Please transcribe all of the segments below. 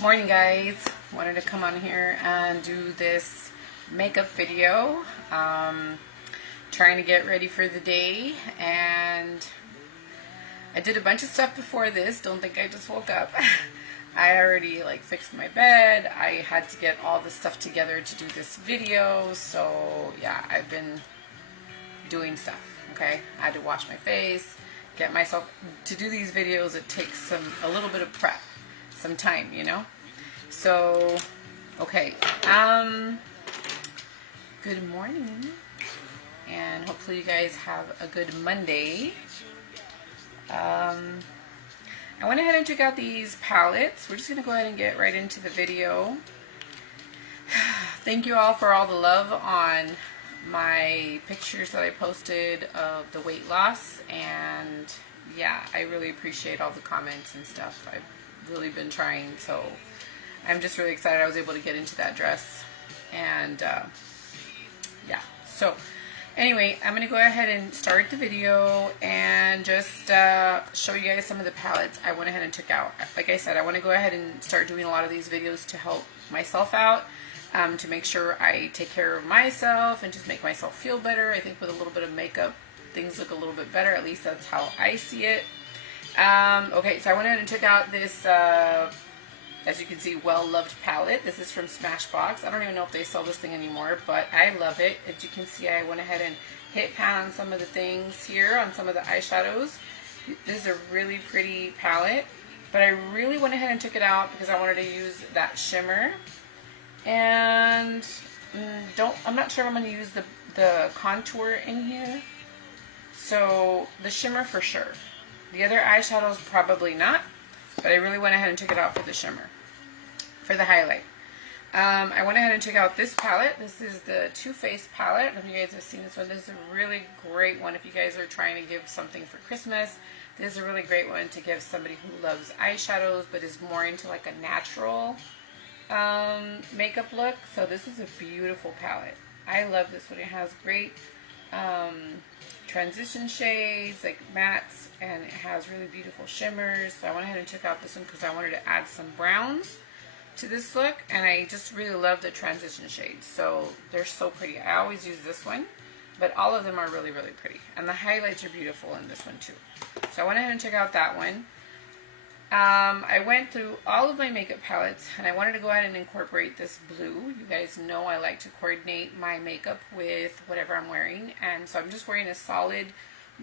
Morning, guys. Wanted to come on here and do this makeup video. Trying to get ready for the day, and I did a bunch of stuff before this. Don't think I just woke up. I already fixed my bed. I had to get all the stuff together to do this video. So yeah, I've been doing stuff. Okay, I had to wash my face, get myself to do these videos. It takes a little bit of prep, some time, you know. So okay, good morning, and hopefully you guys have a good Monday. I went ahead and took out these palettes. We're just gonna go ahead and get right into the video. Thank you all for all the love on my pictures that I posted of the weight loss, and yeah, I really appreciate all the comments and stuff. I've really been trying, so I'm just really excited I was able to get into that dress. And yeah, so anyway, I'm going to go ahead and start the video and just show you guys some of the palettes I went ahead and took out. Like I said, I want to go ahead and start doing a lot of these videos to help myself out, to make sure I take care of myself and just make myself feel better. I think with a little bit of makeup, things look a little bit better. At least that's how I see it. Okay, so I went ahead and took out this, as you can see, well-loved palette. This is from Smashbox. I don't even know if they sell this thing anymore, but I love it. As you can see, I went ahead and hit pan on some of the things here, on some of the eyeshadows. This is a really pretty palette, but I really went ahead and took it out because I wanted to use that shimmer. And I'm not sure if I'm going to use the contour in here. So the shimmer for sure. The other eyeshadows probably not, but I really went ahead and took it out for the shimmer, for the highlight. I went ahead and took out this palette. This is the Too Faced palette. I don't know if you guys have seen this one. This is a really great one if you guys are trying to give something for Christmas. This is a really great one to give somebody who loves eyeshadows but is more into like a natural makeup look. So this is a beautiful palette. I love this one. It has great transition shades, like mattes, and it has really beautiful shimmers. So I went ahead and took out this one because I wanted to add some browns to this look, and I just really love the transition shades. So they're so pretty. I always use this one, but all of them are really, really pretty. And the highlights are beautiful in this one too. So I went ahead and took out that one. I went through all of my makeup palettes, and I wanted to go ahead and incorporate this blue. You guys know I like to coordinate my makeup with whatever I'm wearing, and so I'm just wearing a solid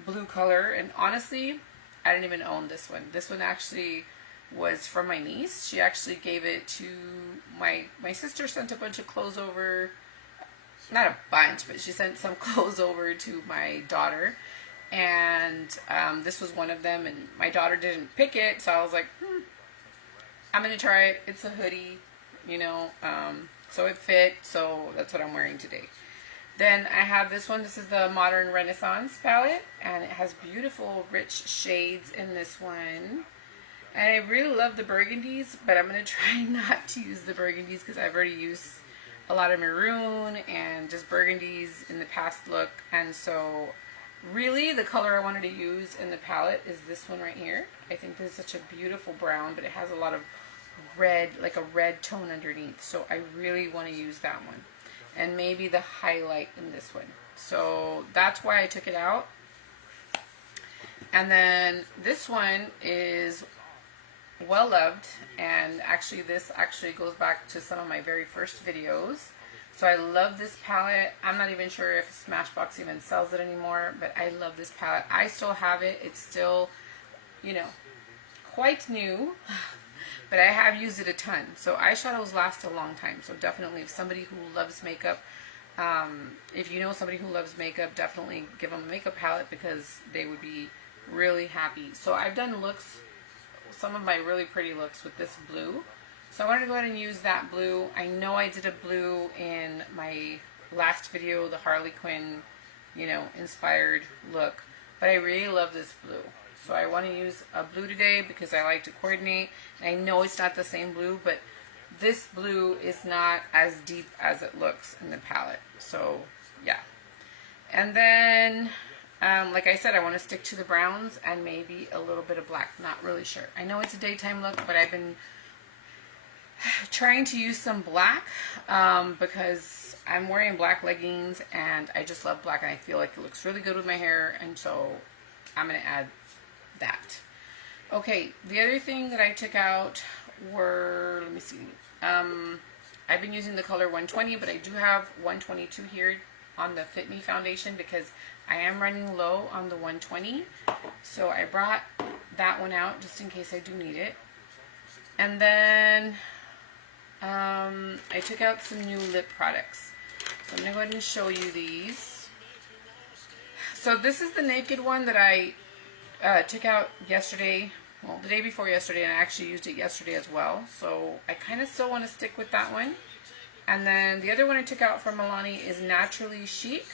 blue color. And honestly, I didn't even own this one. This one actually was from my niece. She actually gave it to my sister. Sent a bunch of clothes over, not a bunch, but she sent some clothes over to my daughter. And this was one of them, and my daughter didn't pick it, so I was like, I'm gonna try it. It's a hoodie, you know, so it fit, so that's what I'm wearing today. Then I have this one. This is the Modern Renaissance palette, and it has beautiful rich shades in this one. And I really love the burgundies, but I'm gonna try not to use the burgundies because I've already used a lot of maroon and just burgundies in the past look. And so really, the color I wanted to use in the palette is this one right here. I think this is such a beautiful brown, but it has a lot of red, like a red tone underneath. So I really want to use that one. And maybe the highlight in this one. So that's why I took it out. And then this one is well loved. And actually, this actually goes back to some of my very first videos. So I love this palette. I'm not even sure if Smashbox even sells it anymore, but I love this palette. I still have it. It's still, you know, quite new, but I have used it a ton. So eyeshadows last a long time. So definitely, if somebody who loves makeup, if you know somebody who loves makeup, definitely give them a makeup palette because they would be really happy. So I've done looks, some of my really pretty looks with this blue. So I wanted to go ahead and use that blue. I know I did a blue in my last video, the Harley Quinn, you know, inspired look. But I really love this blue. So I want to use a blue today because I like to coordinate. And I know it's not the same blue, but this blue is not as deep as it looks in the palette. So, yeah. And then, like I said, I want to stick to the browns and maybe a little bit of black. Not really sure. I know it's a daytime look, but I've been trying to use some black because I'm wearing black leggings and I just love black and I feel like it looks really good with my hair, and so I'm going to add that. Okay, the other thing that I took out were, let me see, I've been using the color 120, but I do have 122 here on the Fit Me foundation because I am running low on the 120. So I brought that one out just in case I do need it. And then I took out some new lip products. So I'm going to go ahead and show you these. So this is the Naked one that I took out yesterday. Well, the day before yesterday, and I actually used it yesterday as well. So I kind of still want to stick with that one. And then the other one I took out from Milani is Naturally Chic.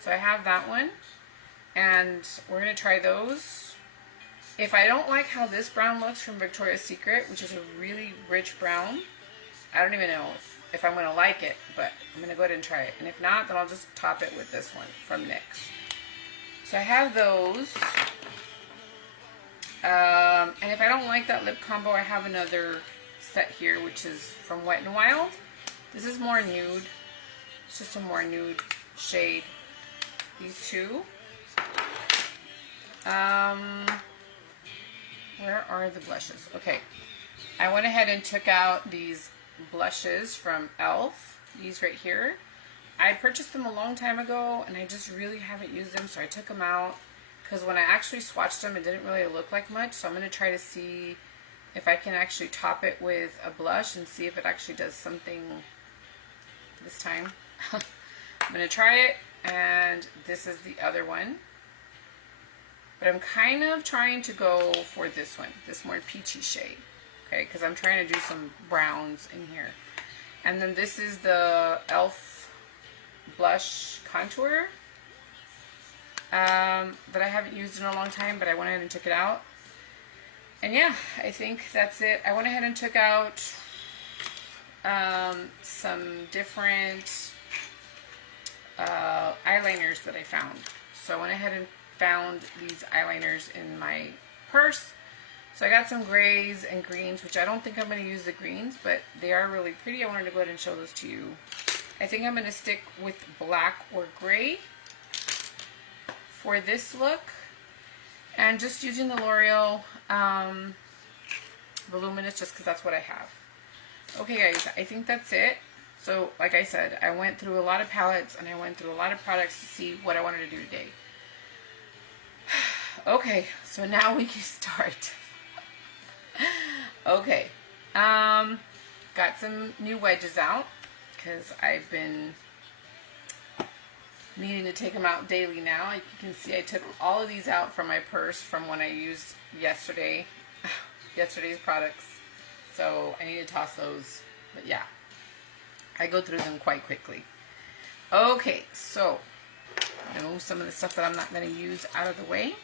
So I have that one. And we're going to try those. If I don't like how this brown looks from Victoria's Secret, which is a really rich brown, I don't even know if I'm going to like it, but I'm going to go ahead and try it. And if not, then I'll just top it with this one from NYX. So I have those. And if I don't like that lip combo, I have another set here, which is from Wet n Wild. This is more nude. It's just a more nude shade. These two. Where are the blushes? Okay. I went ahead and took out these blushes from e.l.f. These right here. I purchased them a long time ago, and I just really haven't used them, so I took them out. Because when I actually swatched them, it didn't really look like much. So I'm going to try to see if I can actually top it with a blush and see if it actually does something this time. I'm going to try it, and this is the other one. But I'm kind of trying to go for this one, this more peachy shade. Okay, because I'm trying to do some browns in here. And then this is the e.l.f. blush contour. That I haven't used in a long time, but I went ahead and took it out. And yeah, I think that's it. I went ahead and took out some different eyeliners that I found. So I went ahead and found these eyeliners in my purse. So I got some grays and greens, which I don't think I'm going to use the greens, but they are really pretty. I wanted to go ahead and show those to you. I think I'm going to stick with black or gray for this look, and just using the L'Oreal Voluminous just because that's what I have. Okay guys, I think that's it. So like I said, I went through a lot of palettes and I went through a lot of products to see what I wanted to do today. Okay, so now we can start. Okay, got some new wedges out because I've been needing to take them out daily now. Like you can see, I took all of these out from my purse from when I used yesterday's products. So I need to toss those. But yeah, I go through them quite quickly. Okay, so I move some of the stuff that I'm not going to use out of the way.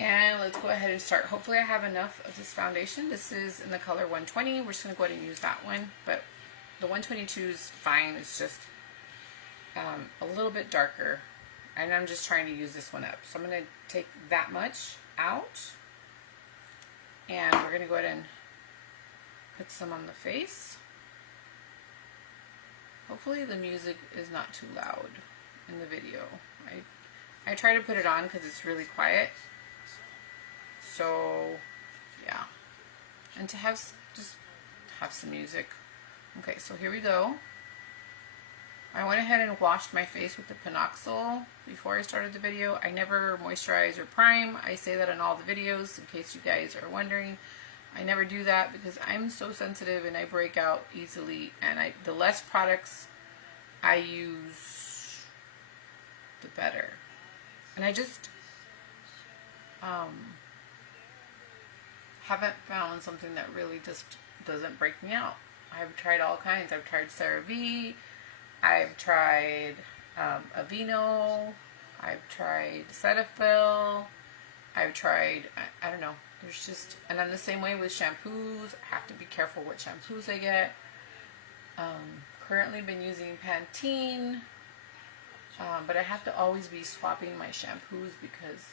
And let's go ahead and start. Hopefully I have enough of this foundation. This is in the color 120. We're just going to go ahead and use that one. But the 122 is fine. It's just a little bit darker, and I'm just trying to use this one up. So I'm going to take that much out, and we're going to go ahead and put some on the face. Hopefully the music is not too loud in the video. I try to put it on because it's really quiet. So yeah, and to have just have some music. Okay, so here we go. I went ahead and washed my face with the Panoxyl before I started the video. I never moisturize or prime. I say that in all the videos in case you guys are wondering. I never do that because I'm so sensitive and I break out easily, and the less products I use, the better. And I just haven't found something that really just doesn't break me out. I've tried all kinds. I've tried CeraVe. I've tried Aveeno, I've tried Cetaphil, I've tried, I don't know, there's just, and I'm the same way with shampoos. I have to be careful what shampoos I get. Currently been using Pantene, but I have to always be swapping my shampoos because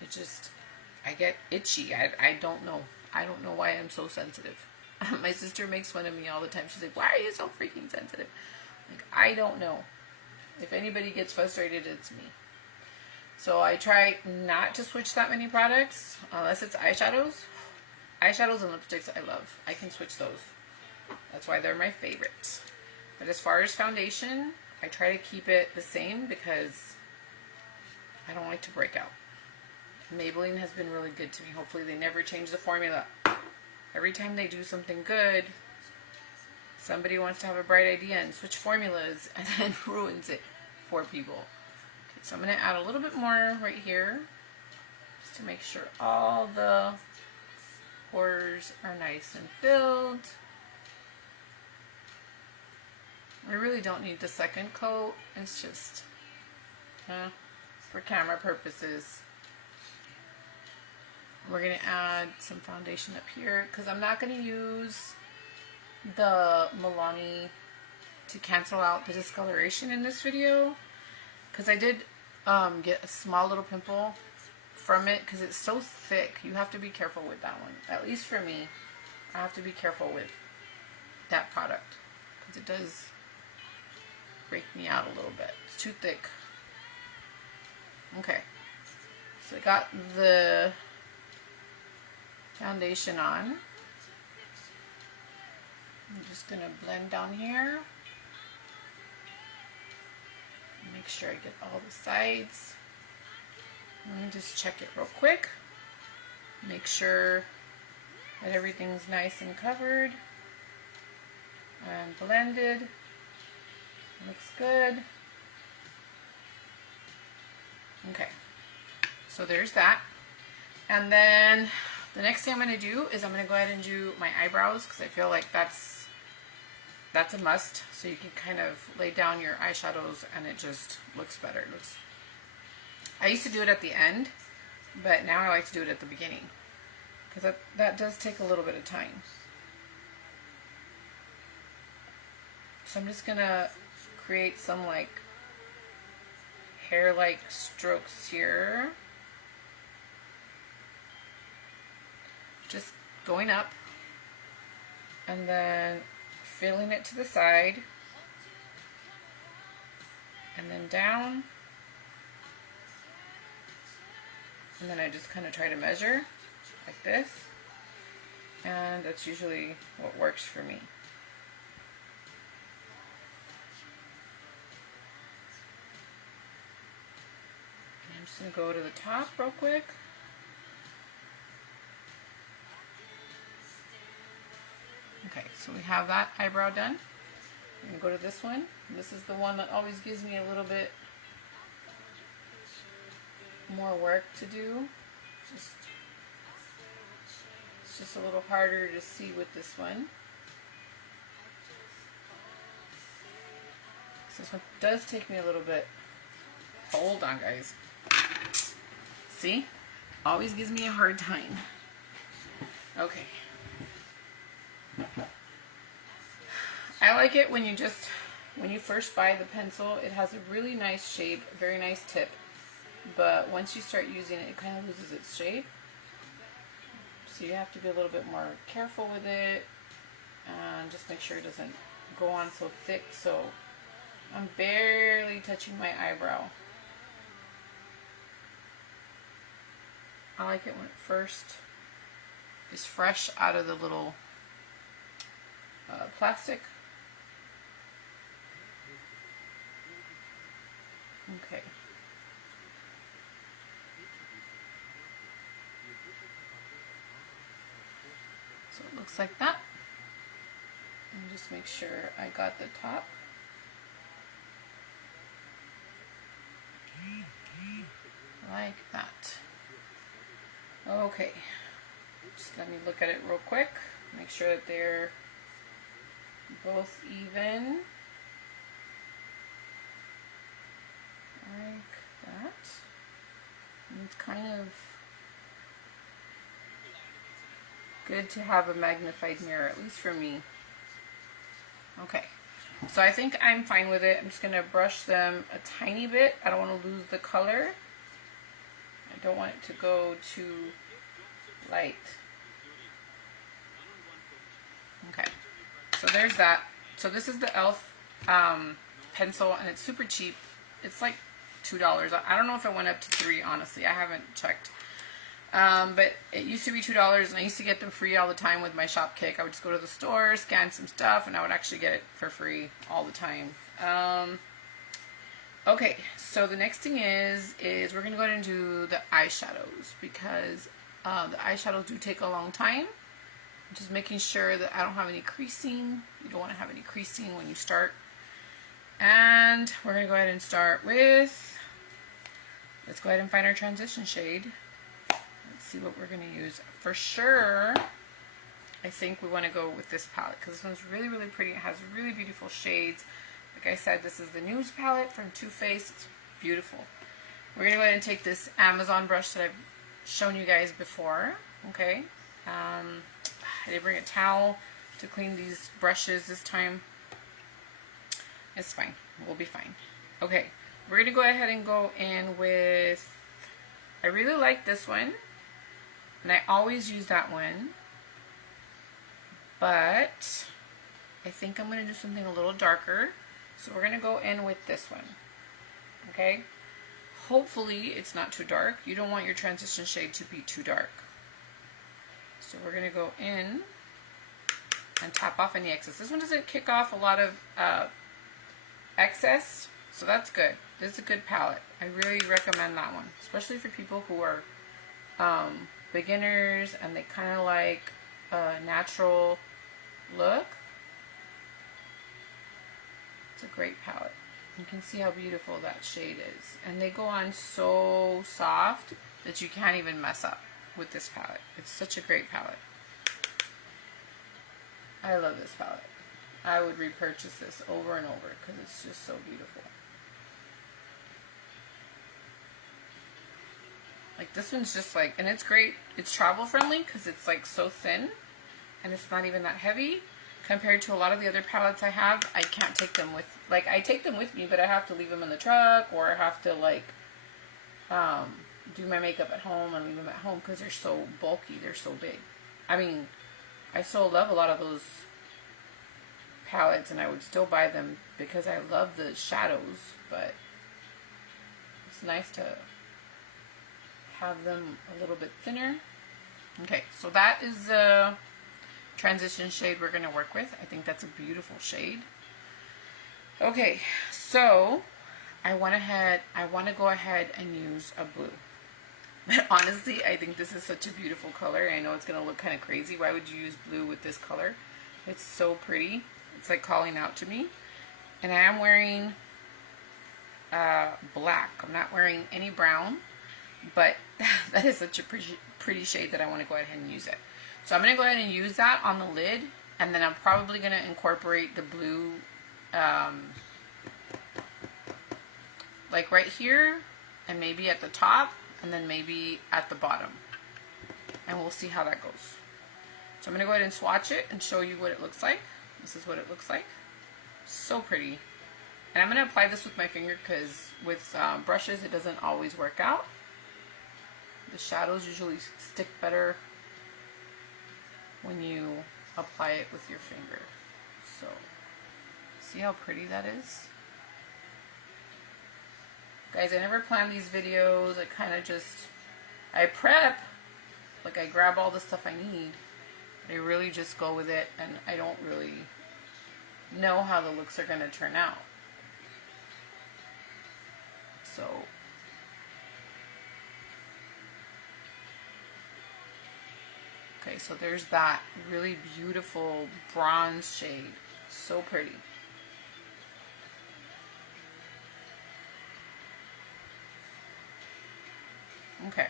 it just, I get itchy. I don't know. I don't know why I'm so sensitive. My sister makes fun of me all the time. She's like, why are you so freaking sensitive? Like, I don't know. If anybody gets frustrated, it's me. So I try not to switch that many products, unless it's eyeshadows. Eyeshadows and lipsticks I love. I can switch those. That's why they're my favorites. But as far as foundation, I try to keep it the same because I don't like to break out. Maybelline has been really good to me. Hopefully they never change the formula. Every time they do something good, somebody wants to have a bright idea and switch formulas and then ruins it for people. Okay, so I'm going to add a little bit more right here just to make sure all the pores are nice and filled. I really don't need the second coat. It's just for camera purposes. We're going to add some foundation up here because I'm not going to use the Milani to cancel out the discoloration in this video, because I did get a small little pimple from it because it's so thick. You have to be careful with that one. At least for me, I have to be careful with that product because it does break me out a little bit. It's too thick. Okay, so I got the foundation on. I'm just going to blend down here. Make sure I get all the sides. Let me just check it real quick. Make sure that everything's nice and covered and blended. Looks good. Okay, so there's that. And then the next thing I'm going to do is I'm going to go ahead and do my eyebrows because I feel like that's a must. So you can kind of lay down your eyeshadows and it just looks better. I used to do it at the end, but now I like to do it at the beginning because that does take a little bit of time. So I'm just going to create some like hair-like strokes here. Just going up and then filling it to the side and then down, and then I just kind of try to measure like this, and that's usually what works for me. I'm just going to go to the top real quick. Okay, so we have that eyebrow done. I'm going to go to this one. This is the one that always gives me a little bit more work to do. It's just a little harder to see with this one. So this one does take me a little bit. Hold on, guys. See? Always gives me a hard time. Okay. I like it when you first buy the pencil, it has a really nice shape, very nice tip, but once you start using it, it kind of loses its shape. So you have to be a little bit more careful with it and just make sure it doesn't go on so thick. So I'm barely touching my eyebrow. I like it when it first is fresh out of the little plastic. Okay. So it looks like that. And just make sure I got the top. Like that. Okay. Just let me look at it real quick. Make sure that they're both even. Like that. And it's kind of good to have a magnified mirror, at least for me. Okay, so I think I'm fine with it. I'm just going to brush them a tiny bit. I don't want to lose the color. I don't want it to go too light. So there's that. So this is the e.l.f. Pencil, and it's super cheap. It's like $2. I don't know if it went up to $3, honestly. I haven't checked. But it used to be $2, and I used to get them free all the time with my Shopkick. I would just go to the store, scan some stuff, and I would actually get it for free all the time. Okay, so the next thing is we're going to go ahead and do the eyeshadows, because the eyeshadows do take a long time. Just making sure that I don't have any creasing. You don't want to have any creasing when you start. And we're going to go ahead and start with, let's go ahead and find our transition shade. Let's see what we're going to use. For sure, I think we want to go with this palette, because this one's really, really pretty. It has really beautiful shades. Like I said, this is the News palette from Too Faced. It's beautiful. We're going to go ahead and take this Amazon brush that I've shown you guys before. Okay. I did bring a towel to clean these brushes this time. It's fine. We'll be fine. Okay. We're going to go ahead and go in with, I really like this one. And I always use that one. But I think I'm going to do something a little darker. So we're going to go in with this one. Okay. Hopefully it's not too dark. You don't want your transition shade to be too dark. So we're going to go in and tap off any excess. This one doesn't kick off a lot of excess, so that's good. This is a good palette. I really recommend that one, especially for people who are beginners and they kind of like a natural look. It's a great palette. You can see how beautiful that shade is. And they go on so soft that you can't even mess up with this palette. It's such a great palette. I love this palette. I would repurchase this over and over because it's just so beautiful. Like this one's just like, and it's great. It's travel friendly because it's like so thin and it's not even that heavy compared to a lot of the other palettes I have. I can't take them with, like I take them with me, but I have to leave them in the truck, or I have to like do my makeup at home and leave them at home because they're so bulky, they're so big. I mean, I still love a lot of those palettes and I would still buy them because I love the shadows, but it's nice to have them a little bit thinner. Okay, so that is the transition shade we're going to work with. I think that's a beautiful shade. Okay, so I want to go ahead and use a blue. But honestly, I think this is such a beautiful color. I know it's going to look kind of crazy. Why would you use blue with this color? It's so pretty. It's like calling out to me. And I am wearing black. I'm not wearing any brown. But that is such a pretty shade that I want to go ahead and use it. So I'm going to go ahead and use that on the lid. And then I'm probably going to incorporate the blue like right here. And maybe at the top. And then maybe at the bottom. And we'll see how that goes. So I'm going to go ahead and swatch it and show you what it looks like. This is what it looks like. So pretty. And I'm going to apply this with my finger because with brushes it doesn't always work out. The shadows usually stick better when you apply it with your finger. So see how pretty that is? Guys, I never plan these videos. I kind of just, I prep, like I grab all the stuff I need. I really just go with it, and I don't really know how the looks are going to turn out. So, okay, so there's that really beautiful bronze shade. So pretty. Okay.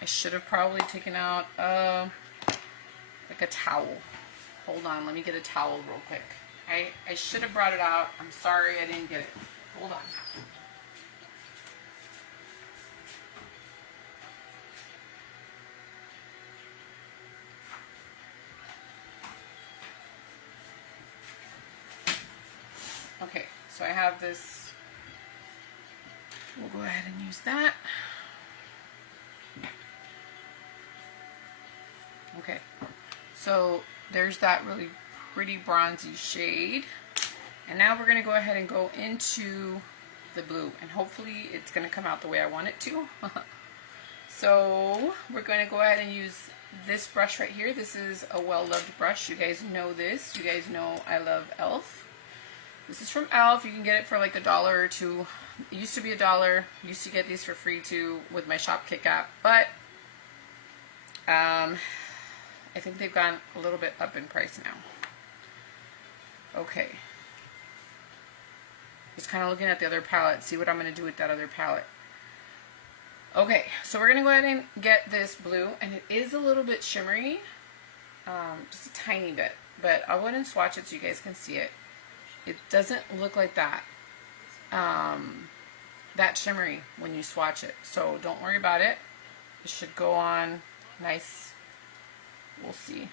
I should have probably taken out like a towel. Hold on, let me get a towel real quick. I should have brought it out. I'm sorry I didn't get it. Hold on. Okay, so I have this. We'll go ahead and use that. Okay, so there's that really pretty bronzy shade. And now we're going to go ahead and go into the blue, and hopefully it's going to come out the way I want it to. So we're going to go ahead and use this brush right here. This is a well-loved brush. You guys know this. You guys know I love e.l.f. This is from e.l.f. You can get it for like $1 or $2. It used to be $1. Used to get these for free too with my Shopkick app, but I think they've gone a little bit up in price now. Okay. Just kind of looking at the other palette, see what I'm going to do with that other palette. Okay, so we're going to go ahead and get this blue, and it is a little bit shimmery, just a tiny bit, but I'll go ahead and swatch it so you guys can see it. It doesn't look like that, that shimmery when you swatch it, so don't worry about it. It should go on nice. We'll see.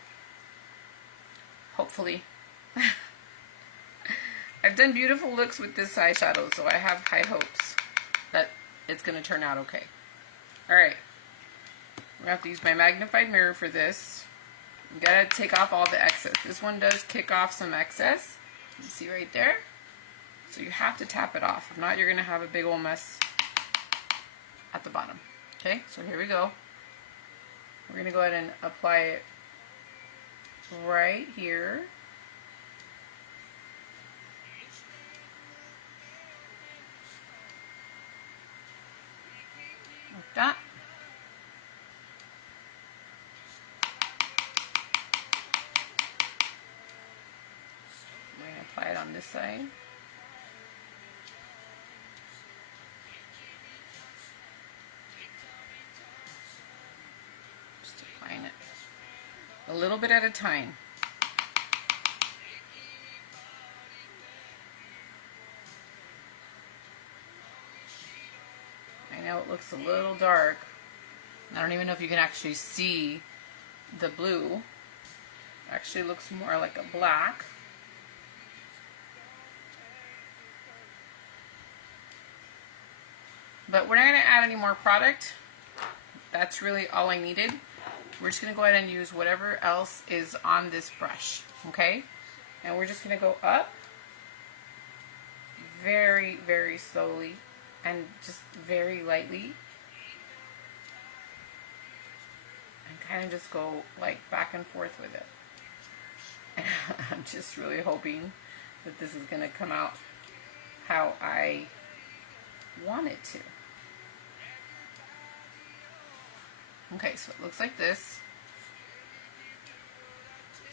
Hopefully. I've done beautiful looks with this eyeshadow, so I have high hopes that it's going to turn out okay. Alright. I'm going to have to use my magnified mirror for this. You got to take off all the excess. This one does kick off some excess. You see right there? So you have to tap it off. If not, you're going to have a big old mess at the bottom. Okay, so here we go. We're going to go ahead and apply it right here. Like that. I'm going to apply it on this side. Just applying it a little bit at a time. I know it looks a little dark. I don't even know if you can actually see the blue. It actually looks more like a black. But we're not going to add any more product. That's really all I needed. We're just going to go ahead and use whatever else is on this brush. Okay? And we're just going to go up very, very slowly. And just very lightly, and kind of just go like back and forth with it. And I'm just really hoping that this is going to come out how I want it to. Okay, so it looks like this.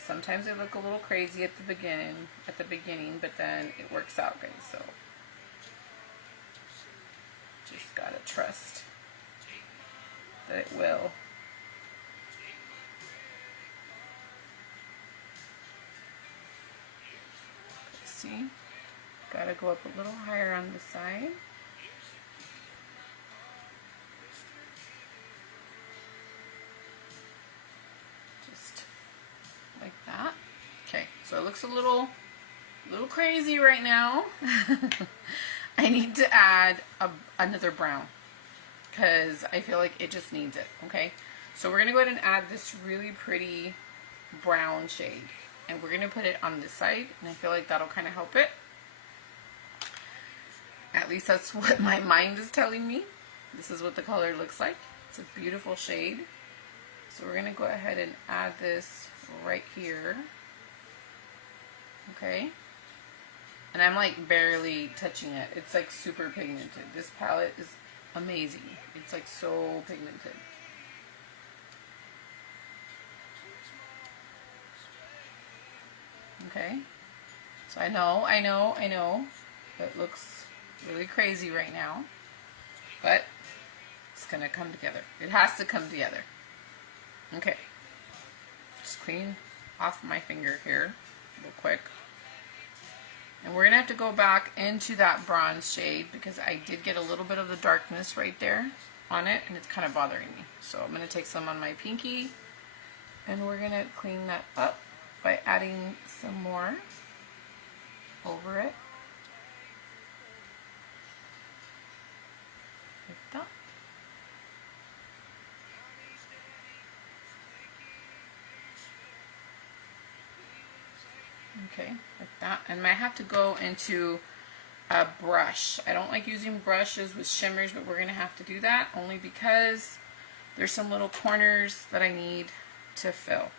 Sometimes they look a little crazy at the beginning, but then it works out, guys. So just gotta trust that it will. See? Gotta go up a little higher on the side. Just like that. Okay, so it looks a little crazy right now. I need to add another brown because I feel like it just needs it, okay? So we're going to go ahead and add this really pretty brown shade. And we're going to put it on this side, and I feel like that'll kind of help it. At least that's what my mind is telling me. This is what the color looks like. It's a beautiful shade. So we're going to go ahead and add this right here. Okay? And I'm like barely touching it. It's like super pigmented. This palette is amazing. It's like so pigmented. Okay. So I know. It looks really crazy right now. But it's going to come together. It has to come together. Okay. Just clean off my finger here real quick. And we're going to have to go back into that bronze shade because I did get a little bit of the darkness right there on it, and it's kind of bothering me. So I'm going to take some on my pinky, and we're going to clean that up by adding some more over it. Like that. Okay, like that. And I might have to go into a brush. I don't like using brushes with shimmers, but we're going to have to do that only because there's some little corners that I need to fill.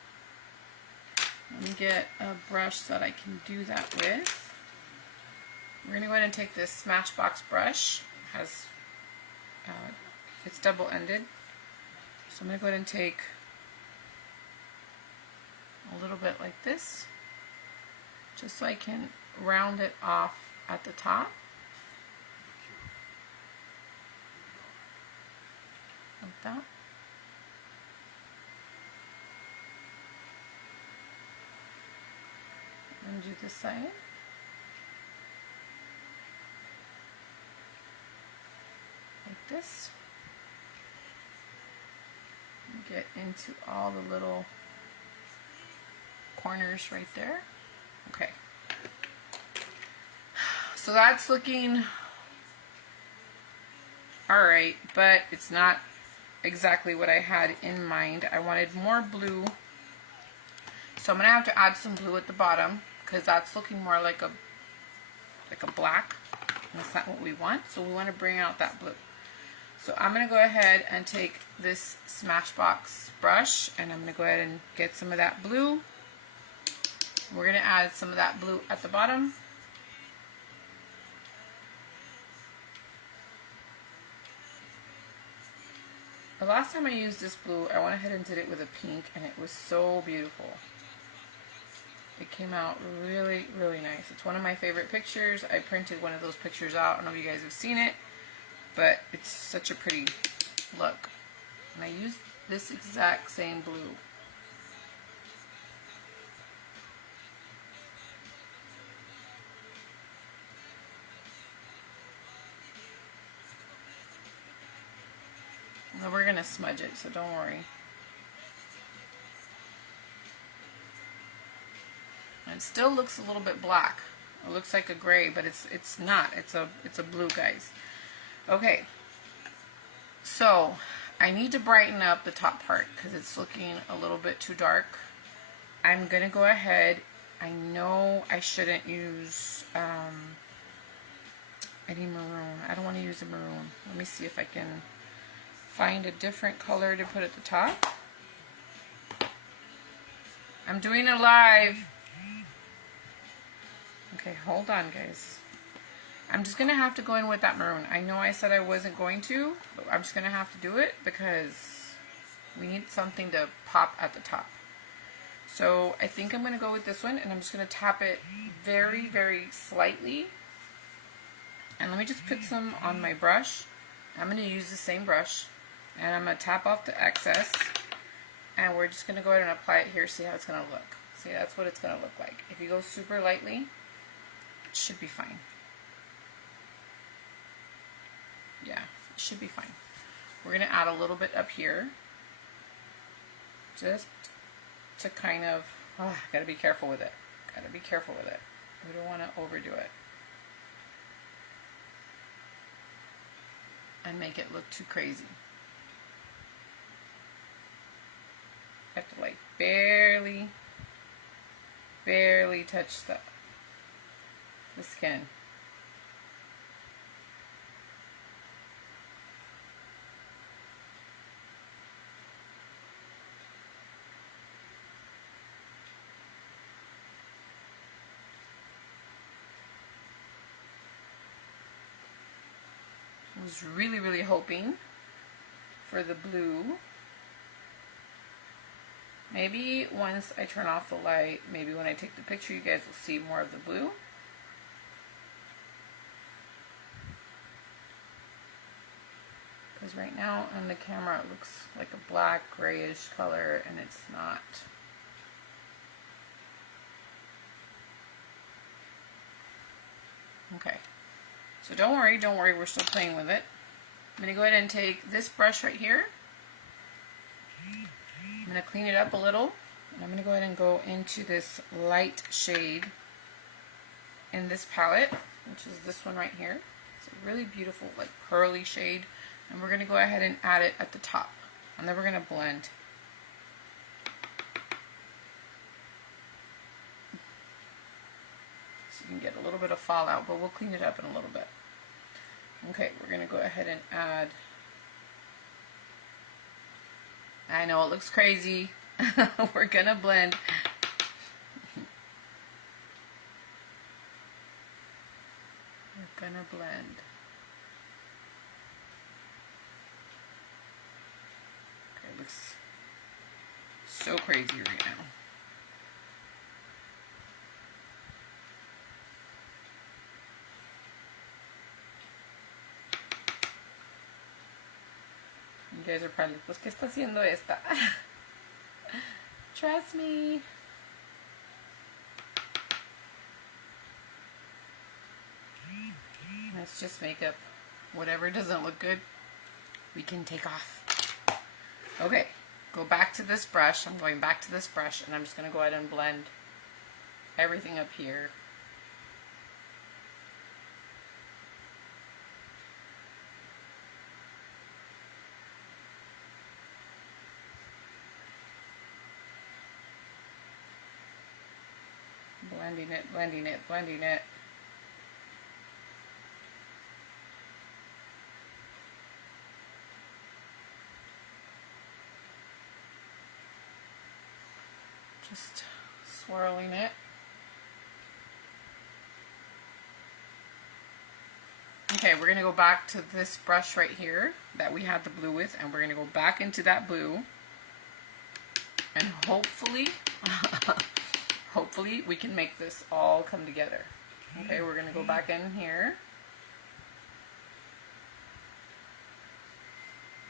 Let me get a brush that I can do that with. We're going to go ahead and take this Smashbox brush. It's double-ended. So I'm going to go ahead and take a little bit like this, just so I can round it off at the top. Like that. And do this side. Like this. And get into all the little corners right there. Okay. So that's looking alright, but it's not exactly what I had in mind. I wanted more blue. So I'm going to have to add some blue at the bottom because that's looking more like a black. And that's not what we want. So we want to bring out that blue. So I'm going to go ahead and take this Smashbox brush and I'm going to go ahead and get some of that blue. We're going to add some of that blue at the bottom. The last time I used this blue, I went ahead and did it with a pink and it was so beautiful. It came out really, really nice. It's one of my favorite pictures. I printed one of those pictures out. I don't know if you guys have seen it, but it's such a pretty look. And I used this exact same blue. Now we're going to smudge it, so don't worry. It still looks a little bit black. It looks like a gray, but it's not. It's a blue, guys. Okay. So I need to brighten up the top part because it's looking a little bit too dark. I'm gonna go ahead. I know I shouldn't use any maroon. I don't want to use a maroon. Let me see if I can find a different color to put at the top. I'm doing a live. Okay, hold on, guys. I'm just going to have to go in with that maroon. I know I said I wasn't going to, but I'm just going to have to do it because we need something to pop at the top. So I think I'm going to go with this one, and I'm just going to tap it very, very slightly. And let me just put some on my brush. I'm going to use the same brush, and I'm going to tap off the excess, and we're just going to go ahead and apply it here, see how it's going to look. See, that's what it's going to look like. If you go super lightly, it should be fine. Yeah, it should be fine. We're going to add a little bit up here, just to kind of, gotta be careful with it. Gotta be careful with it. We don't want to overdo it and make it look too crazy. You have to like barely touch the skin. I was really, really hoping for the blue. Maybe once I turn off the light, maybe when I take the picture, you guys will see more of the blue. Because right now on the camera it looks like a black, grayish color, and it's not. Okay. So don't worry, we're still playing with it. I'm going to go ahead and take this brush right here. I'm going to clean it up a little. And I'm going to go ahead and go into this light shade in this palette, which is this one right here. It's a really beautiful, like, pearly shade. And we're going to go ahead and add it at the top. And then we're going to blend. you can get a little bit of fallout, but we'll clean it up in a little bit. Okay, we're going to go ahead and add. I know it looks crazy. We're going to blend. We're going to blend. Okay, it looks so crazy right now. You guys are probably like, pues, ¿qué está haciendo esta? Trust me. Let's just make up whatever doesn't look good, we can take off. Okay, go back to this brush. I'm going back to this brush, and I'm just going to go ahead and blend everything up here. Blending it, blending it, blending it. Just swirling it. Okay, we're going to go back to this brush right here that we had the blue with, and we're going to go back into that blue, and hopefully hopefully we can make this all come together. Okay, we're going to go back in here.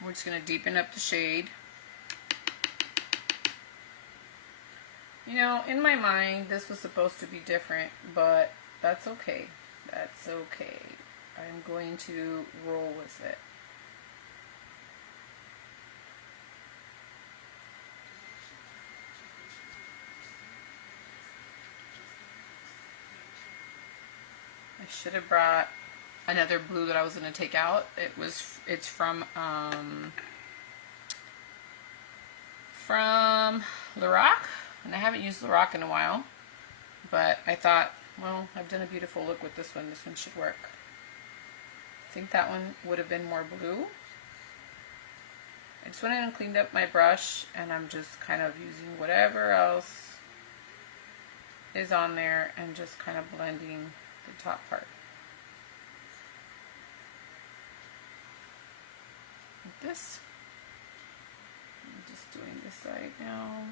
We're just going to deepen up the shade. You know, in my mind, this was supposed to be different, but that's okay. That's okay. I'm going to roll with it. I should have brought another blue that I was going to take out. It's from Lorac. And I haven't used Lorac in a while, but I thought, well, I've done a beautiful look with this one. This one should work. I think that one would have been more blue. I just went in and cleaned up my brush, and I'm just kind of using whatever else is on there and just kind of blending the top part. Like this. I'm just doing this side now.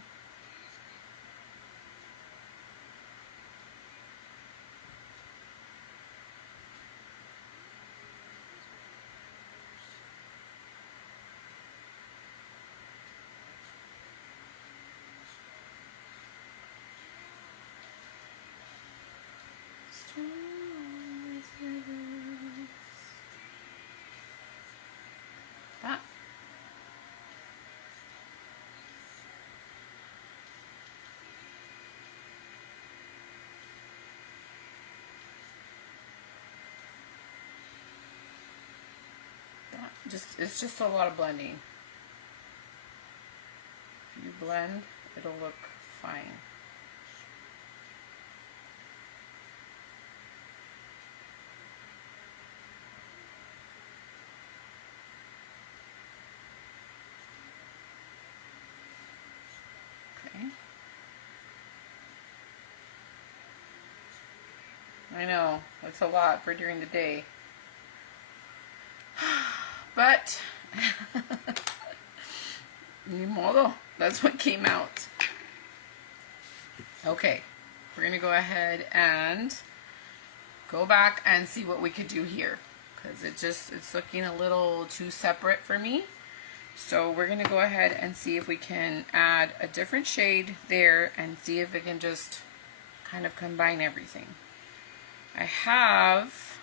That. It's just a lot of blending. If you blend, it'll look fine. Okay. I know, it's a lot for during the day. But, ni modo, that's what came out. Okay, we're going to go ahead and go back and see what we could do here. Because it's looking a little too separate for me. So we're going to go ahead and see if we can add a different shade there and see if it can just kind of combine everything. I have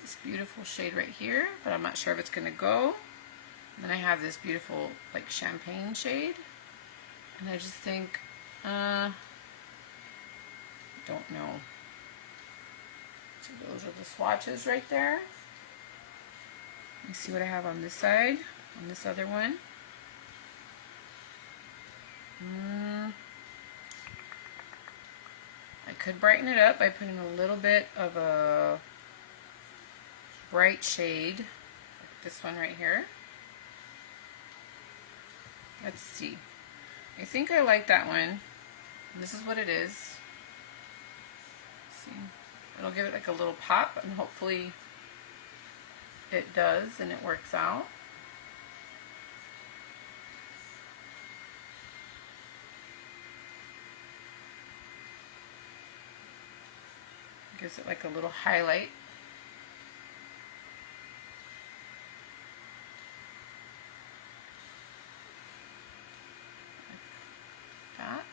this beautiful shade right here, but I'm not sure if it's going to go. And then I have this beautiful like champagne shade, and I just think, don't know. So those are the swatches right there. Let me see what I have on this side, on this other one. I could brighten it up by putting a little bit of a bright shade, like this one right here. Let's see. I think I like that one. This is what it is. Let's see. It'll give it like a little pop, and hopefully it does and it works out. Gives it like a little highlight. Like that.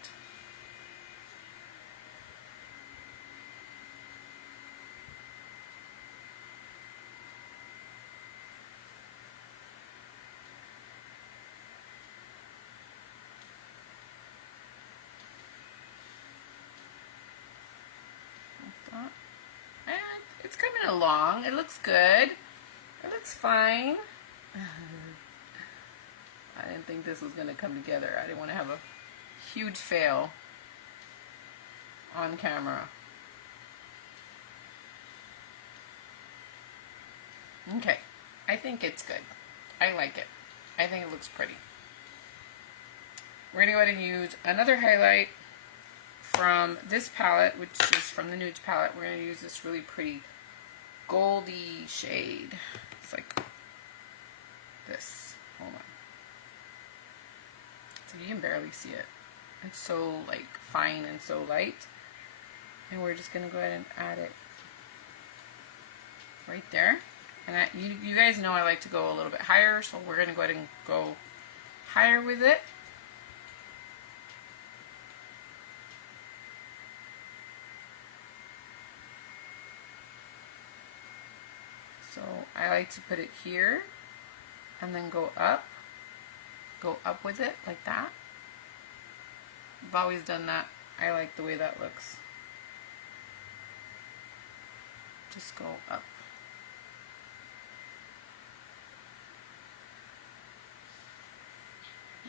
And it's coming along. It looks good. It looks fine. I didn't think this was going to come together. I didn't want to have a huge fail on camera. Okay. I think it's good. I like it. I think it looks pretty. We're going to go ahead and use another highlight from this palette, which is from the Nudes palette. We're going to use this really pretty goldy shade. It's like this. Hold on. So you can barely see it. It's so like fine and so light. And we're just going to go ahead and add it right there. And you guys know I like to go a little bit higher, so we're going to go ahead and go higher with it. So I like to put it here and then go up with it like that. I've always done that. I like the way that looks. Just go up.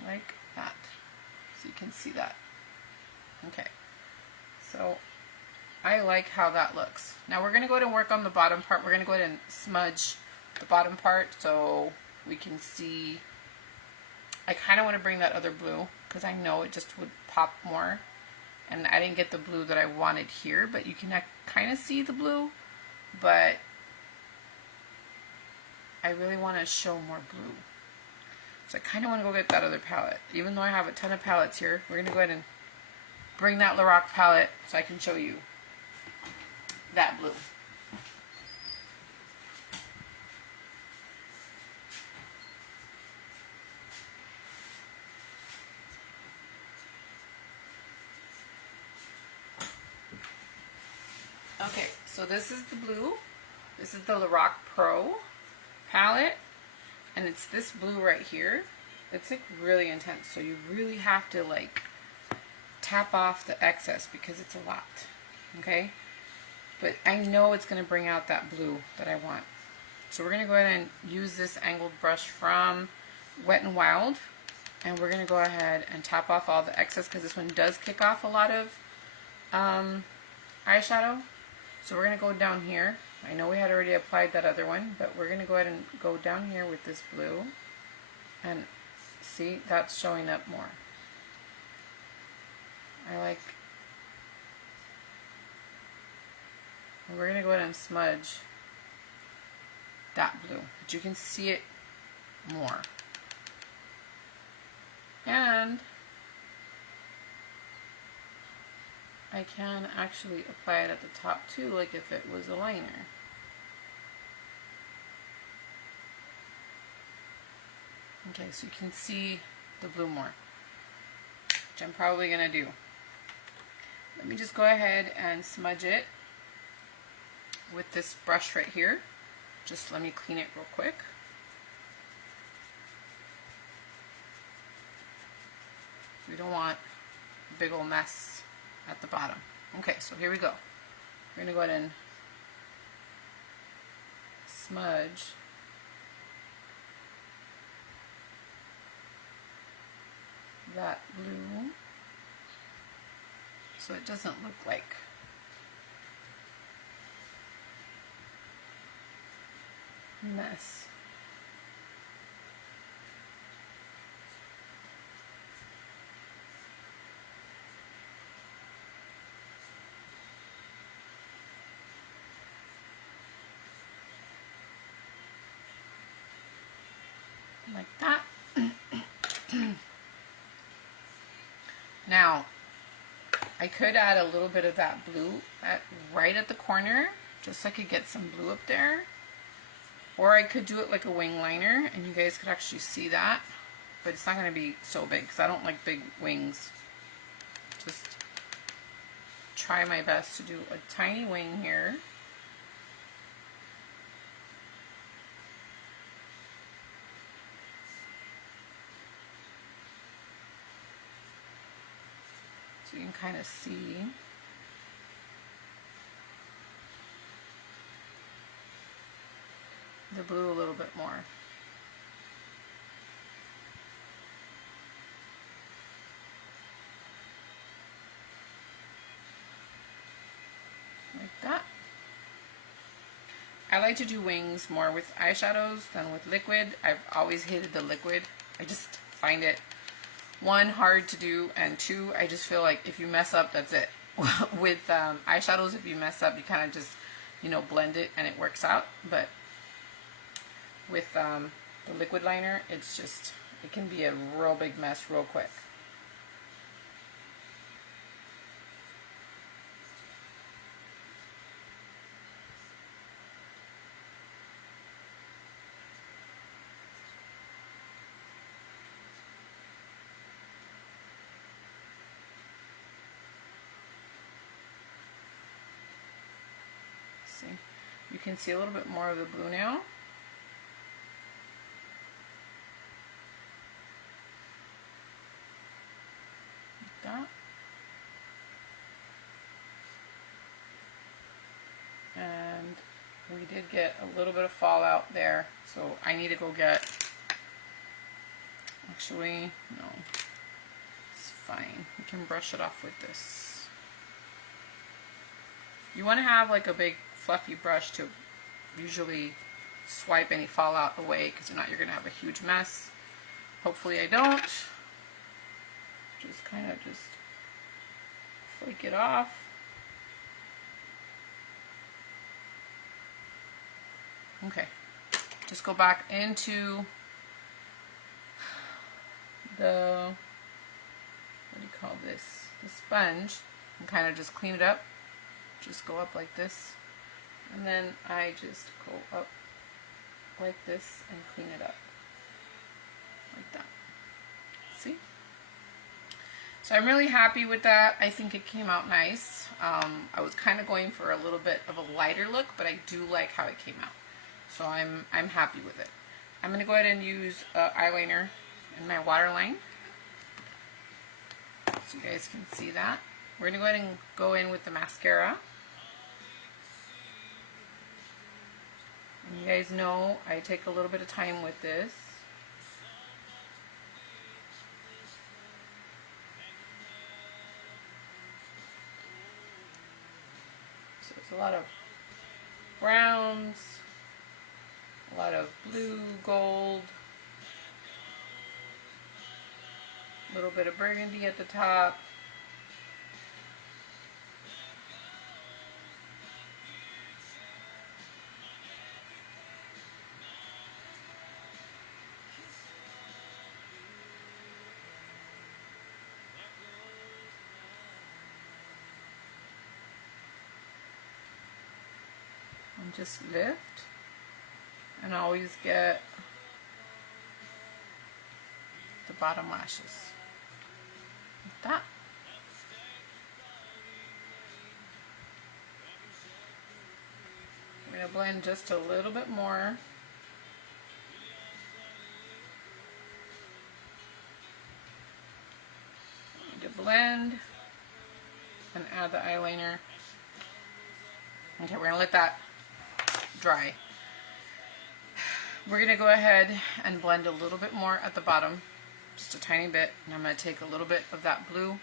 Like that. So you can see that. Okay. So I like how that looks. Now we're going to go ahead and work on the bottom part. We're going to go ahead and smudge the bottom part so we can see. I kind of want to bring that other blue because I know it just would pop more. And I didn't get the blue that I wanted here, but you can kind of see the blue. But I really want to show more blue. So I kind of want to go get that other palette. Even though I have a ton of palettes here, we're going to go ahead and bring that Lorac palette so I can show you that blue. Okay, so this is the blue. This is the Lorac Pro palette. And it's this blue right here. It's like really intense. So you really have to like tap off the excess because it's a lot. Okay? But I know it's going to bring out that blue that I want. So we're going to go ahead and use this angled brush from Wet n Wild. And we're going to go ahead and tap off all the excess because this one does kick off a lot of eyeshadow. So we're going to go down here. I know we had already applied that other one, but we're going to go ahead and go down here with this blue. And see, that's showing up more. I like. And we're going to go ahead and smudge that blue, but you can see it more. And I can actually apply it at the top too, like if it was a liner. Okay, so you can see the blue more, which I'm probably going to do. Let me just go ahead and smudge it with this brush right here. Just let me clean it real quick. We don't want a big old mess at the bottom. Okay, so here we go. We're going to go ahead and smudge that blue so it doesn't look like mess. Like that. Now, I could add a little bit of that blue right at the corner, just so I could get some blue up there. Or I could do it like a wing liner, and you guys could actually see that. But it's not going to be so big, because I don't like big wings. Just try my best to do a tiny wing here. So you can kind of see. The blue a little bit more. Like that. I like to do wings more with eyeshadows than with liquid. I've always hated the liquid. I just find it, one, hard to do, and two, I just feel like if you mess up, that's it. With eyeshadows, if you mess up, you kind of just, you know, blend it and it works out. But with the liquid liner, it's just, it can be a real big mess real quick. See, you can see a little bit more of the blue now. That. And we did get a little bit of fallout there, so I need to go get, actually, no, it's fine. We can brush it off with this. You want to have like a big fluffy brush to usually swipe any fallout away, because if not, you're going to have a huge mess. Hopefully I don't. Just kind of just flake it off. Okay, just go back into the, what do you call this, the sponge, and kind of just clean it up. Just go up like this, and then I just go up like this and clean it up like that. See? So I'm really happy with that. I think it came out nice. I was kind of going for a little bit of a lighter look, but I do like how it came out. So I'm happy with it. I'm going to go ahead and use eyeliner in my waterline, so you guys can see that. We're going to go ahead and go in with the mascara. And you guys know I take a little bit of time with this. So it's a lot of browns, a lot of blue, gold, a little bit of burgundy at the top. And just lift, and always get the bottom lashes like that. We're going to blend just a little bit more. To blend and add the eyeliner. Okay, we're going to let that dry. We're going to go ahead and blend a little bit more at the bottom, just a tiny bit, and I'm going to take a little bit of that blue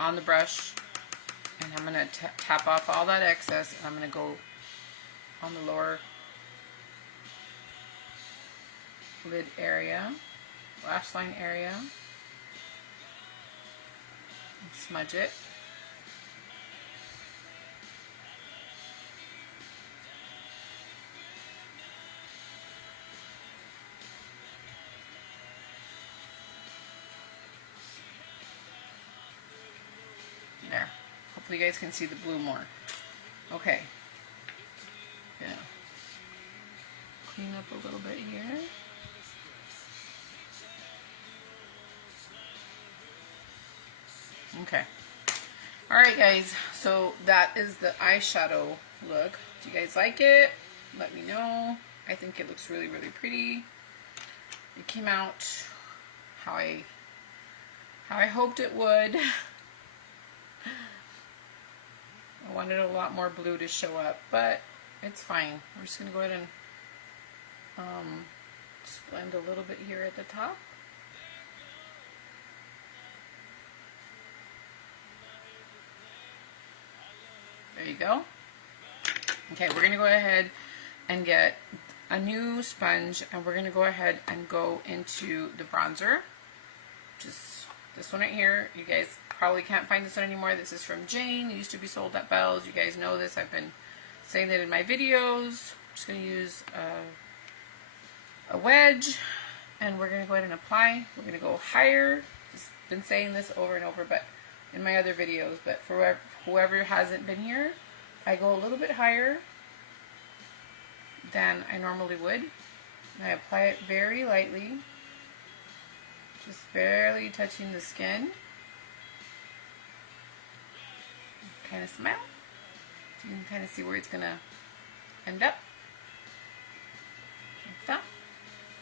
on the brush, and I'm going to tap off all that excess, and I'm going to go on the lower lid area, lash line area. Smudge it. There. Hopefully you guys can see the blue more. Okay. Yeah. Clean up a little bit here. Okay. Alright guys, so that is the eyeshadow look. Do you guys like it? Let me know. I think it looks really, really pretty. It came out how I hoped it would. I wanted a lot more blue to show up, but it's fine. We're just going to go ahead and just blend a little bit here at the top. There you go. Okay, we're going to go ahead and get a new sponge, and we're going to go ahead and go into the bronzer. Just this one right here. You guys probably can't find this one anymore. This is from Jane. It used to be sold at Bell's. You guys know this. I've been saying that in my videos. I'm just going to use a wedge, and we're going to go ahead and apply. We're going to go higher. Just been saying this over and over, but in my other videos. But for whoever hasn't been here, I go a little bit higher than I normally would. And I apply it very lightly, just barely touching the skin. Kind of smile. So you can kind of see where it's going to end up. Like that.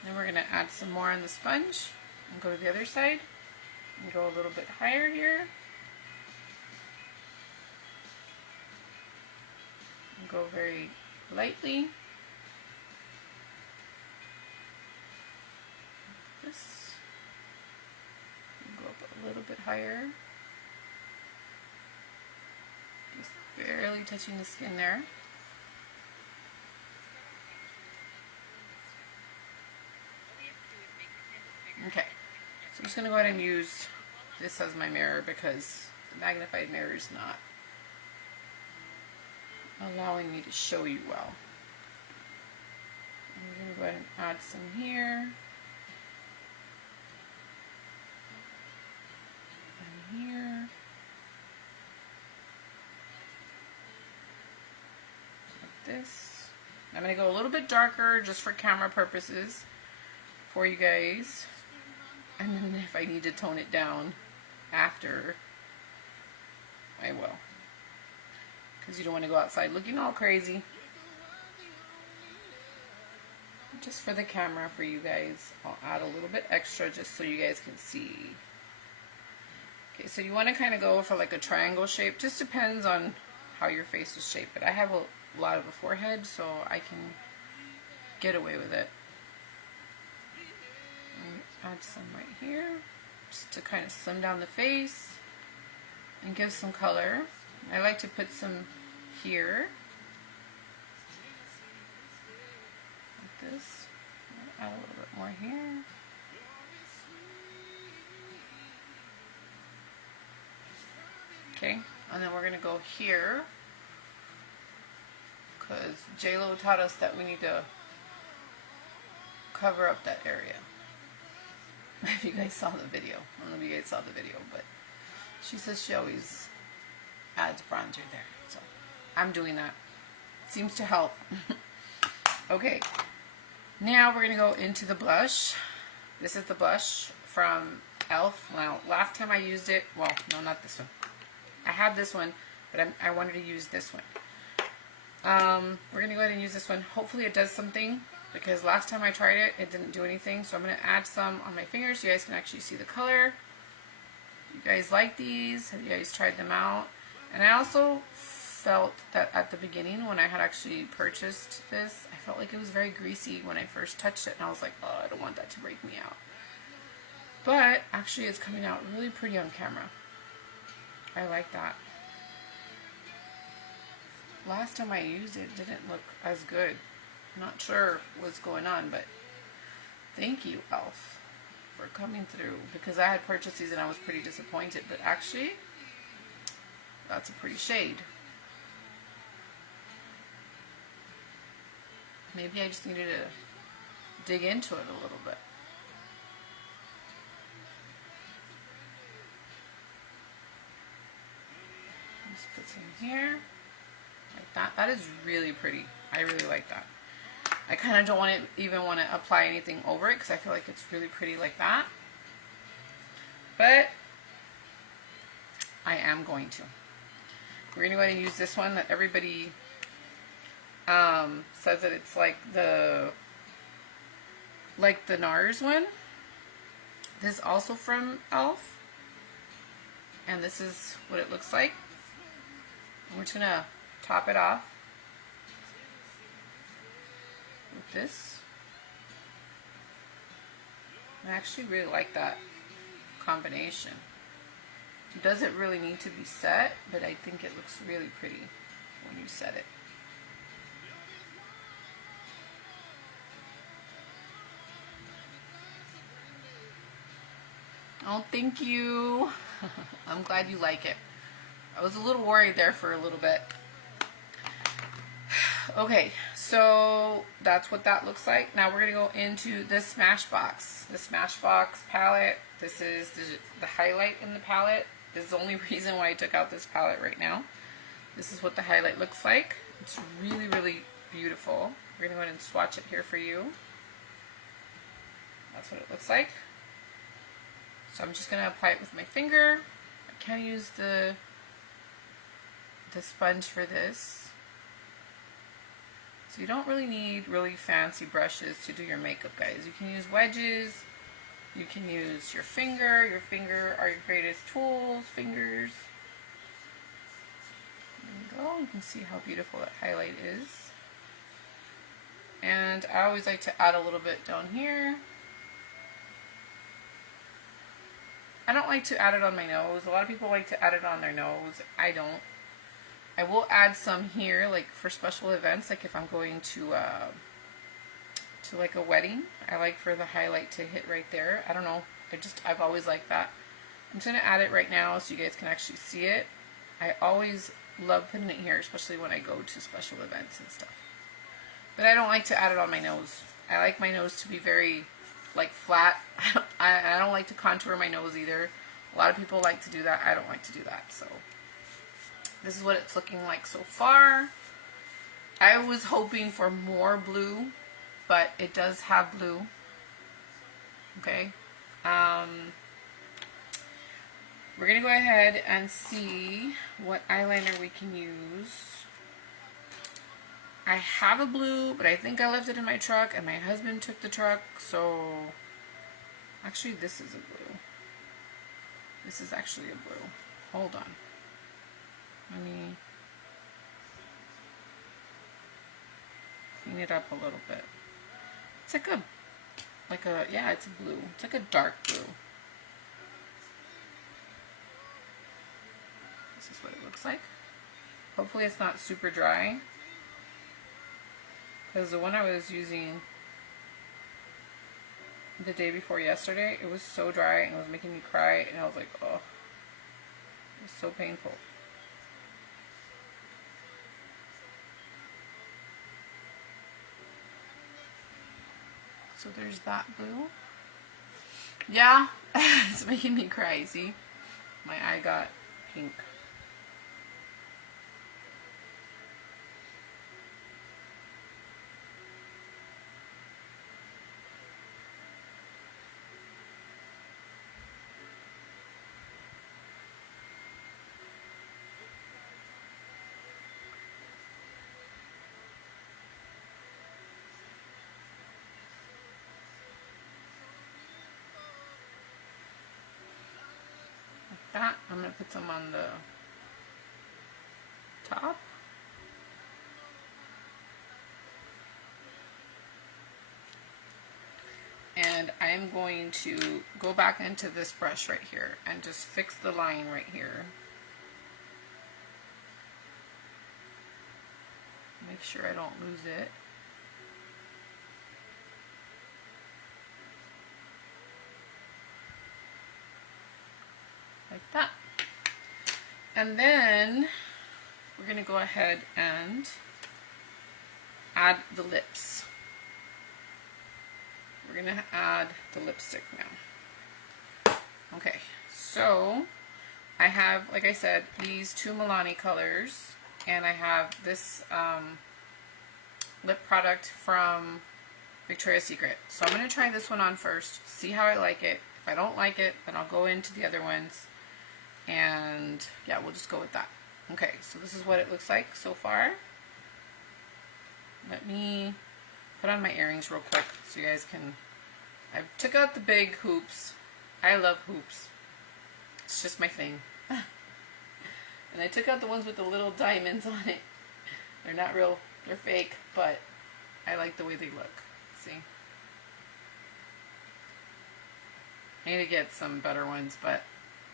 Then we're going to add some more on the sponge and go to the other side and go a little bit higher here. And go very lightly. This. And go up a little bit higher. Just barely touching the skin there. Okay, so I'm just going to go ahead and use this as my mirror because the magnified mirror is not allowing me to show you well. I'm going to go ahead and add some here. And here. Like this. I'm going to go a little bit darker just for camera purposes for you guys. And then if I need to tone it down after, I will. Because you don't want to go outside looking all crazy. Just for the camera for you guys, I'll add a little bit extra just so you guys can see. Okay, so you want to kind of go for like a triangle shape. Just depends on how your face is shaped. But I have a lot of a forehead, so I can get away with it. Add some right here just to kind of slim down the face and give some color. I like to put some here like this. Add a little bit more here. Okay, and then we're going to go here because J-Lo taught us that we need to cover up that area. If you guys saw the video. I don't know if you guys saw the video, but she says she always adds bronzer there. So I'm doing that. Seems to help. Okay. Now we're going to go into the blush. This is the blush from e.l.f. Now, last time I used it, well, no, not this one. I have this one, but I wanted to use this one. We're going to go ahead and use this one. Hopefully it does something. Because last time I tried it, it didn't do anything. So I'm going to add some on my fingers so you guys can actually see the color. You guys like these? Have you guys tried them out? And I also felt that at the beginning when I had actually purchased this, I felt like it was very greasy when I first touched it. And I was like, oh, I don't want that to break me out. But actually it's coming out really pretty on camera. I like that. Last time I used it, it didn't look as good. Not sure what's going on, but Thank you, Elf, for coming through, because I had purchased these and I was pretty disappointed, but actually, that's a pretty shade. Maybe I just needed to dig into it a little bit. Just put some here, like that. That is really pretty. I really like that. I kind of don't want to even want to apply anything over it because I feel like it's really pretty like that. But I am going to. We're going to go ahead and use this one that everybody says that it's like the NARS one. This is also from Elf. And this is what it looks like. And we're just going to top it off with this. I actually really like that combination. It doesn't really need to be set, but I think it looks really pretty when you set it. Oh, thank you. I'm glad you like it. I was a little worried there for a little bit. Okay, so that's what that looks like. Now we're going to go into the Smashbox. The Smashbox palette. This is the highlight in the palette. This is the only reason why I took out this palette right now. This is what the highlight looks like. It's really, really beautiful. We're going to go ahead and swatch it here for you. That's what it looks like. So I'm just going to apply it with my finger. I can use the sponge for this. So you don't really need really fancy brushes to do your makeup, guys. You can use wedges. You can use your finger. Your finger are your greatest tools. Fingers. There you go. You can see how beautiful that highlight is. And I always like to add a little bit down here. I don't like to add it on my nose. A lot of people like to add it on their nose. I don't. I will add some here, like for special events, like if I'm going to like a wedding. I like for the highlight to hit right there. I don't know. I've always liked that. I'm just going to add it right now so you guys can actually see it. I always love putting it here, especially when I go to special events and stuff. But I don't like to add it on my nose. I like my nose to be very, like, flat. I don't like to contour my nose either. A lot of people like to do that. I don't like to do that. So this is what it's looking like so far. I was hoping for more blue, but it does have blue. Okay. We're going to go ahead and see what eyeliner we can use. I have a blue, but I think I left it in my truck, and my husband took the truck, so actually this is a blue. This is actually a blue. Hold on. Let me clean it up a little bit. It's yeah, it's a blue. It's like a dark blue. This is what it looks like. Hopefully it's not super dry. Because the one I was using the day before yesterday, it was so dry and it was making me cry, and I was like, oh, it was so painful. So there's that blue. Yeah, it's making me cry, see? My eye got pink. That. I'm going to put some on the top. And I'm going to go back into this brush right here and just fix the line right here. Make sure I don't lose it. And then we're going to go ahead and add the lips. We're going to add the lipstick now. Okay, so I have, like I said, these two Milani colors, and I have this lip product from Victoria's Secret. So I'm going to try this one on first, see how I like it. If I don't like it, then I'll go into the other ones, and yeah, we'll just go with that. Okay, so this is what it looks like so far. Let me put on my earrings real quick so you guys can... I took out the big hoops. I love hoops. It's just my thing. And I took out the ones with the little diamonds on it. They're not real, they're fake, but I like the way they look. See? I need to get some better ones, but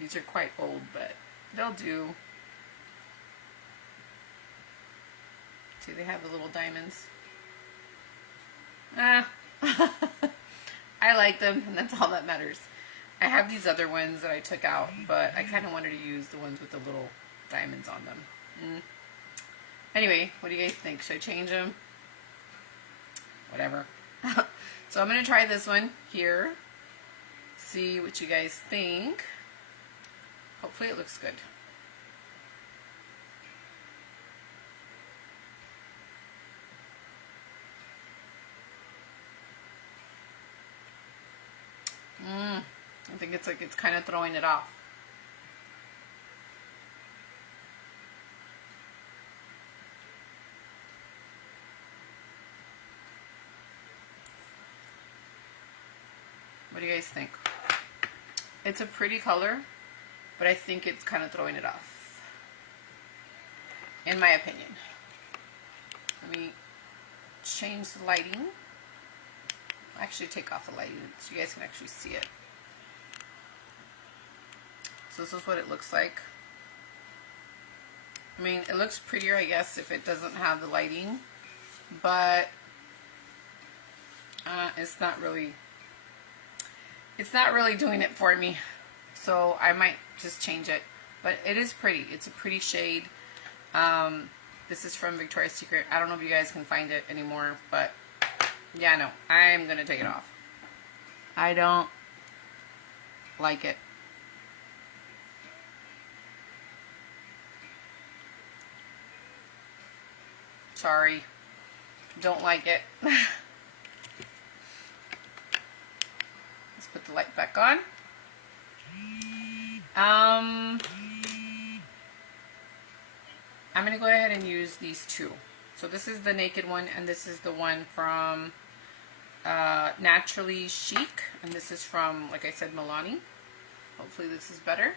these are quite old, but they'll do. See, they have the little diamonds. I like them, and that's all that matters. I have these other ones that I took out, but I kind of wanted to use the ones with the little diamonds on them. Anyway, what do you guys think? Should I change them? Whatever. So I'm going to try this one here. See what you guys think. Hopefully it looks good. I think it's like it's kind of throwing it off. What do you guys think? It's a pretty color, but I think it's kind of throwing it off, in my opinion. Let me change the lighting. Actually take off the lighting so you guys can actually see it. So this is what it looks like. I mean, it looks prettier, I guess, if it doesn't have the lighting, but it's not really doing it for me. So I might just change it, but it is pretty. It's a pretty shade. This is from Victoria's Secret. I don't know if you guys can find it anymore, but yeah, no, I'm gonna take it off. I don't like it. Sorry, don't like it. Let's put the light back on. I'm gonna go ahead and use these two. So this is the naked one, and this is the one from Naturally Chic, and this is from, like I said, Milani. Hopefully this is better.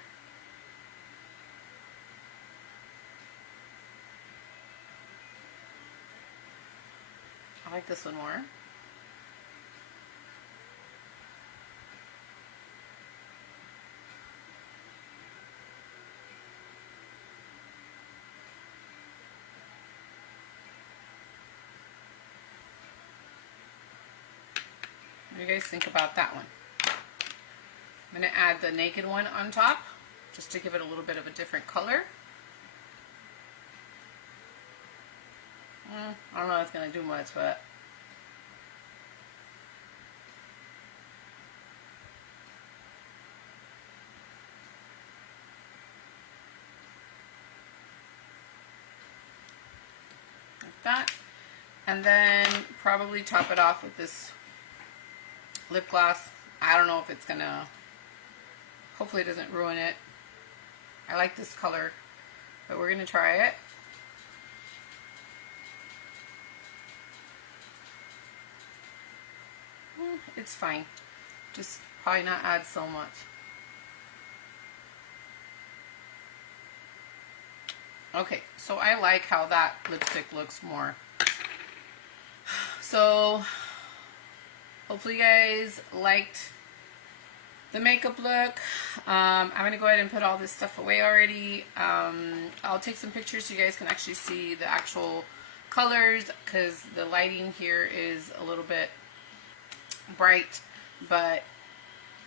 I like this one more. What do you guys think about that one? I'm going to add the naked one on top, just to give it a little bit of a different color. I don't know if it's going to do much, but like that. And then probably top it off with this lip gloss. I don't know if it's going to, hopefully it doesn't ruin it. I like this color, but we're going to try it. It's fine. Just probably not add so much. Okay, so I like how that lipstick looks more. So hopefully you guys liked the makeup look. I'm going to go ahead and put all this stuff away already. I'll take some pictures so you guys can actually see the actual colors, because the lighting here is a little bit bright, but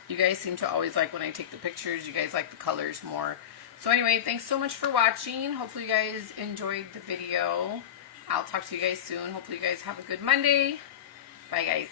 you guys seem to always like when I take the pictures. You guys like the colors more. So anyway, thanks so much for watching. Hopefully you guys enjoyed the video. I'll talk to you guys soon. Hopefully you guys have a good Monday. Bye guys.